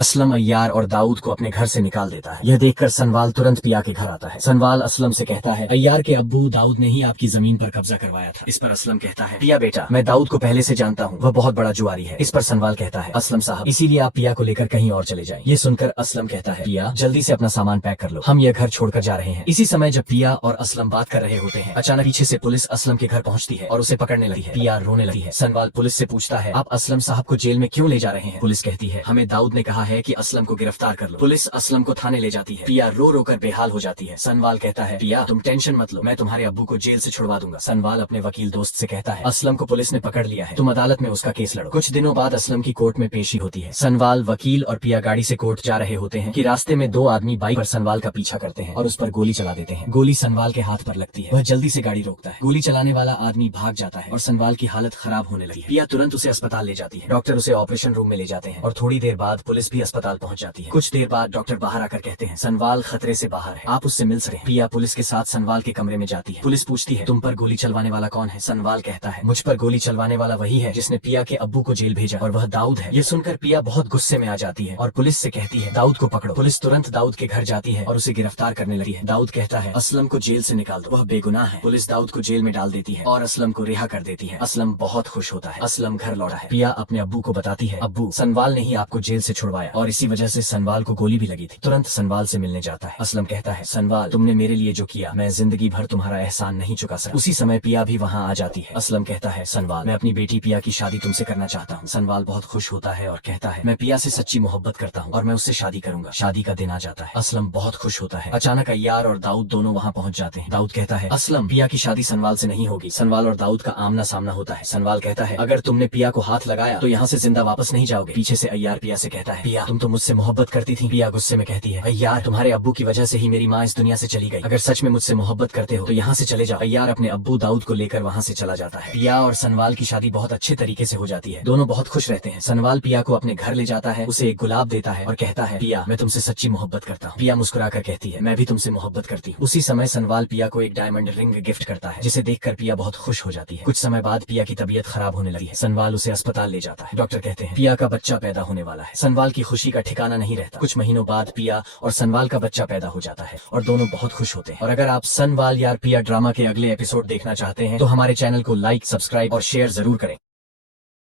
असलम अय्यार और दाऊद को अपने घर से निकाल देता है। यह देखकर सनवाल तुरंत पिया के घर आता है। सनवाल असलम से कहता है, अय्यार के अब्बू दाऊद ने ही आपकी जमीन पर कब्जा करवाया था। इस पर असलम कहता है, पिया बेटा, मैं दाऊद को पहले से जानता हूँ, वह बहुत बड़ा जुआरी है। इस पर सनवाल कहता है, असलम साहब, इसीलिए आप पिया को लेकर कहीं और चले जाएं। ये सुनकर असलम कहता है, पिया जल्दी से अपना सामान पैक कर लो, हम यह घर छोड़कर जा रहे हैं। इसी समय जब पिया और असलम बात कर रहे होते हैं, अचानक पीछे से पुलिस असलम के घर पहुंचती है और उसे पकड़ने लगी है। पिया रोने लगी है। सनवाल पुलिस से पूछता है, आप असलम साहब को जेल में क्यों ले जा रहे हैं? पुलिस कहती है, हमें दाऊद ने कहा है कि असलम को गिरफ्तार कर लो। पुलिस असलम को थाने ले जाती है। पिया रो रो कर बेहाल हो जाती है। सनवाल कहता है, पिया तुम टेंशन मत लो, मैं तुम्हारे अब्बू को जेल से छुड़वा दूंगा। सनवाल अपने वकील दोस्त से कहता है, असलम को पुलिस ने पकड़ लिया है, तुम अदालत में उसका केस लड़ो। कुछ दिनों बाद असलम की कोर्ट में पेशी होती है। सनवाल, वकील और पिया गाड़ी से कोर्ट जा रहे होते हैं कि रास्ते में दो आदमी बाइक पर सनवाल का पीछा करते हैं और उस पर गोली चला देते हैं। गोली सनवाल के हाथ पर लगती है। वह जल्दी से गाड़ी रोकता है। गोली चलाने वाला आदमी भाग जाता है और सनवाल की हालत खराब होने लगी है। पिया तुरंत उसे अस्पताल ले जाती है। डॉक्टर उसे ऑपरेशन रूम में ले जाते हैं और थोड़ी देर बाद पुलिस भी अस्पताल पहुंच जाती है। कुछ देर बाद डॉक्टर बाहर आकर कहते हैं, सनवाल खतरे से बाहर है, आप उससे मिल सकते हैं। पिया पुलिस के साथ सनवाल के कमरे में जाती है। पुलिस पूछती है, तुम पर गोली चलवाने वाला कौन है? सनवाल कहता है, मुझ पर गोली चलवाने वाला वही है जिसने पिया के अब्बू को जेल भेजा, और वह दाऊद है। ये सुनकर पिया बहुत गुस्से में आ जाती है और पुलिस से कहती है, दाऊद को पकड़ो। पुलिस तुरंत दाऊद के घर जाती है और उसे गिरफ्तार करने लगी है। दाऊद कहता है, असलम को जेल से निकाल दो, वह बेगुनाह है। पुलिस दाऊद को जेल में डाल देती है और असलम को रिहा कर देती है। असलम बहुत खुश होता है। असलम घर लौटा है। पिया अपने अब्बू को बताती है, अब्बू, सनवाल ने ही आपको जेल से छुड़वाया और इसी वजह से सनवाल को गोली भी लगी थी। तुरंत सनवाल से मिलने जाता है। असलम कहता है, सनवाल, तुमने मेरे लिए जो किया, मैं जिंदगी भर तुम्हारा एहसान नहीं चुका सकता। उसी समय पिया भी वहाँ आ जाती है। असलम कहता है, सनवाल, मैं अपनी बेटी पिया की शादी तुमसे करना चाहता हूँ। सनवाल बहुत खुश होता है और कहता है, मैं पिया से सच्ची मोहब्बत करता हूँ और मैं उससे शादी करूंगा। शादी का दिन आ जाता है। असलम बहुत खुश होता है। अचानक अय्यार और दाऊद दोनों वहाँ पहुँच जाते हैं। दाऊद कहता है, असलम, पिया की शादी सनवाल से नहीं होगी। सनवाल और दाऊद का आमना सामना होता है। सनवाल कहता है, अगर तुमने पिया को हाथ लगाया तो यहाँ से जिंदा वापस नहीं जाओगे। पीछे से अय्यार पिया से कहता है, पिया तुम तो मुझसे मोहब्बत करती थी। पिया गुस्से में कहती है, अय्यार, तुम्हारे अब्बू की वजह से ही मेरी माँ इस दुनिया से चली गई। अगर सच में मुझसे मोहब्बत करते हो तो यहाँ से चले जाओ। अय्यार अपने अब्बू दाऊद को लेकर वहाँ से चला जाता है। पिया और सनवाल की शादी बहुत अच्छे तरीके से हो जाती है। दोनों बहुत खुश रहते हैं। सनवाल पिया को अपने घर ले जाता है, उसे एक गुलाब देता है और कहता है, पिया, मैं तुमसे सच्ची मोहब्बत करता हूँ। पिया मुस्कुराकर कहती है, मैं भी तुमसे मोहब्बत करती हूँ। उसी समय सनवाल पिया को एक डायमंड रिंग गिफ्ट करता है, जिसे देखकर पिया बहुत खुश हो जाती है। कुछ समय बाद पिया की तबीयत खराब होने लगी है। सनवाल उसे अस्पताल ले जाता है। डॉक्टर कहते हैं, पिया का बच्चा पैदा होने वाला है। सनवाल की खुशी का ठिकाना नहीं रहता। कुछ महीनों बाद पिया और सनवाल का बच्चा पैदा हो जाता है और दोनों बहुत खुश होते हैं। और अगर आप सनवाल यार पिया ड्रामा के अगले एपिसोड देखना चाहते हैं तो हमारे चैनल को लाइक, सब्सक्राइब और शेयर जरूर करें।